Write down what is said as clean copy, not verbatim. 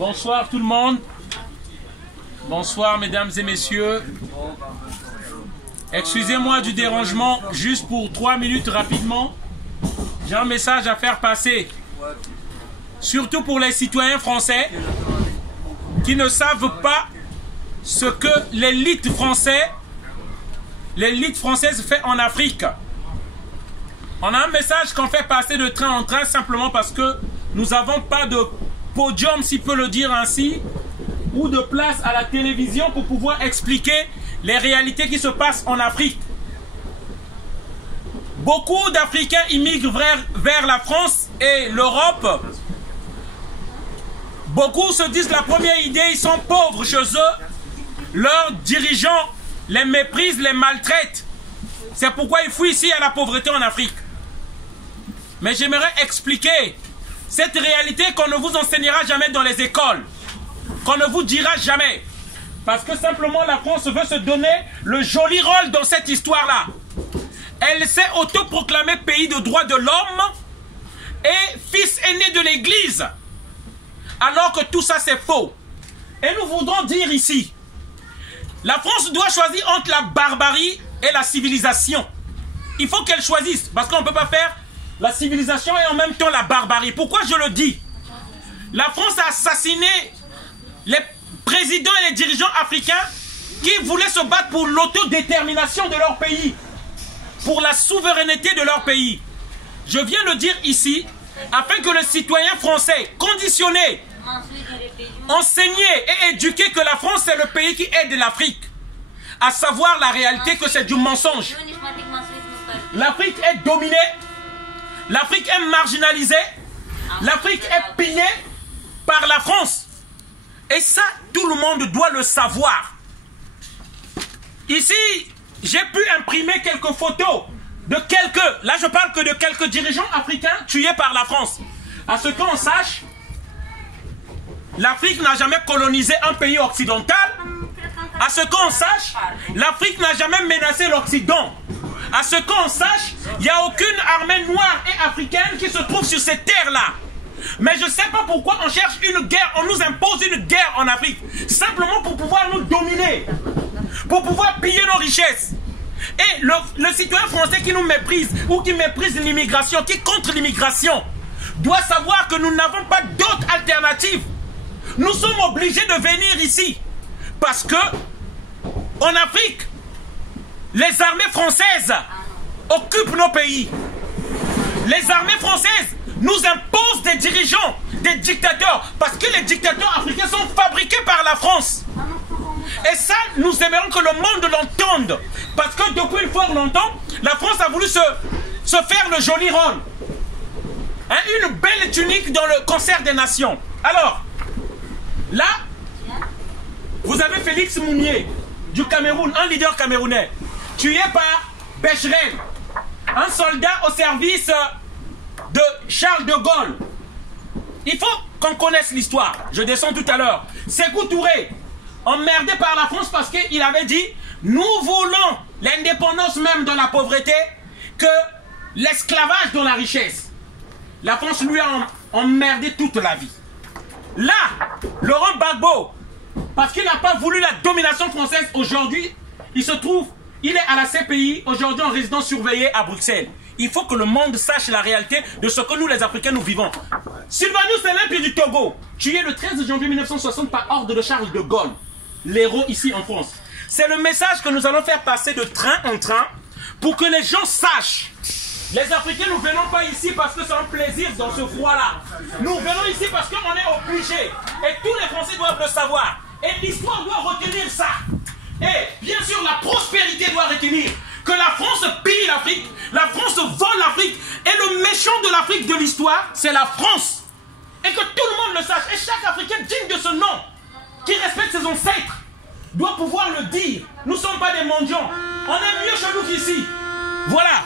Bonsoir tout le monde. Bonsoir mesdames et messieurs. Excusez-moi du dérangement, juste pour 3 minutes rapidement. J'ai un message à faire passer. Surtout pour les citoyens français qui ne savent pas ce que l'élite française fait en Afrique. On a un message qu'on fait passer de train en train simplement parce que nous n'avons pas de podium, si peut le dire ainsi, ou de place à la télévision pour pouvoir expliquer les réalités qui se passent en Afrique. Beaucoup d'Africains immigrent vers la France et l'Europe. Beaucoup se disent la première idée, ils sont pauvres chez eux. Leurs dirigeants les méprisent, les maltraitent. C'est pourquoi ils fuient ici à la pauvreté en Afrique. Mais j'aimerais expliquer cette réalité qu'on ne vous enseignera jamais dans les écoles, qu'on ne vous dira jamais. Parce que simplement la France veut se donner le joli rôle dans cette histoire-là. Elle s'est autoproclamée pays de droits de l'homme et fils aîné de l'Église. Alors que tout ça c'est faux. Et nous voudrons dire ici, la France doit choisir entre la barbarie et la civilisation. Il faut qu'elle choisisse, parce qu'on ne peut pas faire la civilisation et en même temps la barbarie. Pourquoi je le dis? La France a assassiné les présidents et les dirigeants africains qui voulaient se battre pour l'autodétermination de leur pays, pour la souveraineté de leur pays. Je viens le dire ici, afin que le citoyen français, conditionné, enseigné et éduqué que la France est le pays qui aide l'Afrique, à savoir la réalité que c'est du mensonge. L'Afrique est dominée, l'Afrique est marginalisée, l'Afrique est pillée par la France. Et ça, tout le monde doit le savoir. Ici, j'ai pu imprimer quelques photos de quelques, là je parle que de quelques dirigeants africains tués par la France. À ce qu'on sache, l'Afrique n'a jamais colonisé un pays occidental. À ce qu'on sache, l'Afrique n'a jamais menacé l'Occident. À ce qu'on sache, il n'y a aucune armée noire et africaine qui se trouve sur ces terres-là. Mais je ne sais pas pourquoi on cherche une guerre, on nous impose une guerre en Afrique. Simplement pour pouvoir nous dominer, pour pouvoir piller nos richesses. Et le citoyen français qui nous méprise, ou qui méprise l'immigration, qui est contre l'immigration, doit savoir que nous n'avons pas d'autre alternative. Nous sommes obligés de venir ici. Parce que, en Afrique, les armées françaises occupent nos pays. Les armées françaises nous imposent des dirigeants, des dictateurs. Parce que les dictateurs africains sont fabriqués par la France. Et ça, nous aimerions que le monde l'entende. Parce que depuis fort longtemps, la France a voulu se faire le joli rôle. Hein, une belle tunique dans le concert des nations. Alors, là, vous avez Félix Mounier du Cameroun, un leader camerounais, tué par Becherel, un soldat au service de Charles de Gaulle. Il faut qu'on connaisse l'histoire. Je descends tout à l'heure. Sékou Touré, emmerdé par la France parce qu'il avait dit « Nous voulons l'indépendance même dans la pauvreté que l'esclavage dans la richesse. » La France lui a emmerdé toute la vie. Là, Laurent Gbagbo, parce qu'il n'a pas voulu la domination française, aujourd'hui, il se trouve, il est à la CPI, aujourd'hui en résidence surveillée à Bruxelles. Il faut que le monde sache la réalité de ce que nous, les Africains, nous vivons. Sylvanus Olympie du Togo, tué le 13 janvier 1960 par ordre de Charles de Gaulle, l'héros ici en France. C'est le message que nous allons faire passer de train en train pour que les gens sachent. Les Africains, nous ne venons pas ici parce que c'est un plaisir dans ce froid-là. Nous venons ici parce qu'on est obligés. Et tous les Français doivent le savoir. Et l'histoire doit retenir ça. Et bien sûr, la prospérité doit retenir que la France pille l'Afrique, la France vole l'Afrique. Et le méchant de l'Afrique de l'histoire, c'est la France. Et que tout le monde le sache. Et chaque Africain digne de ce nom, qui respecte ses ancêtres, doit pouvoir le dire. Nous ne sommes pas des mendiants. On est mieux chez nous qu'ici. Voilà.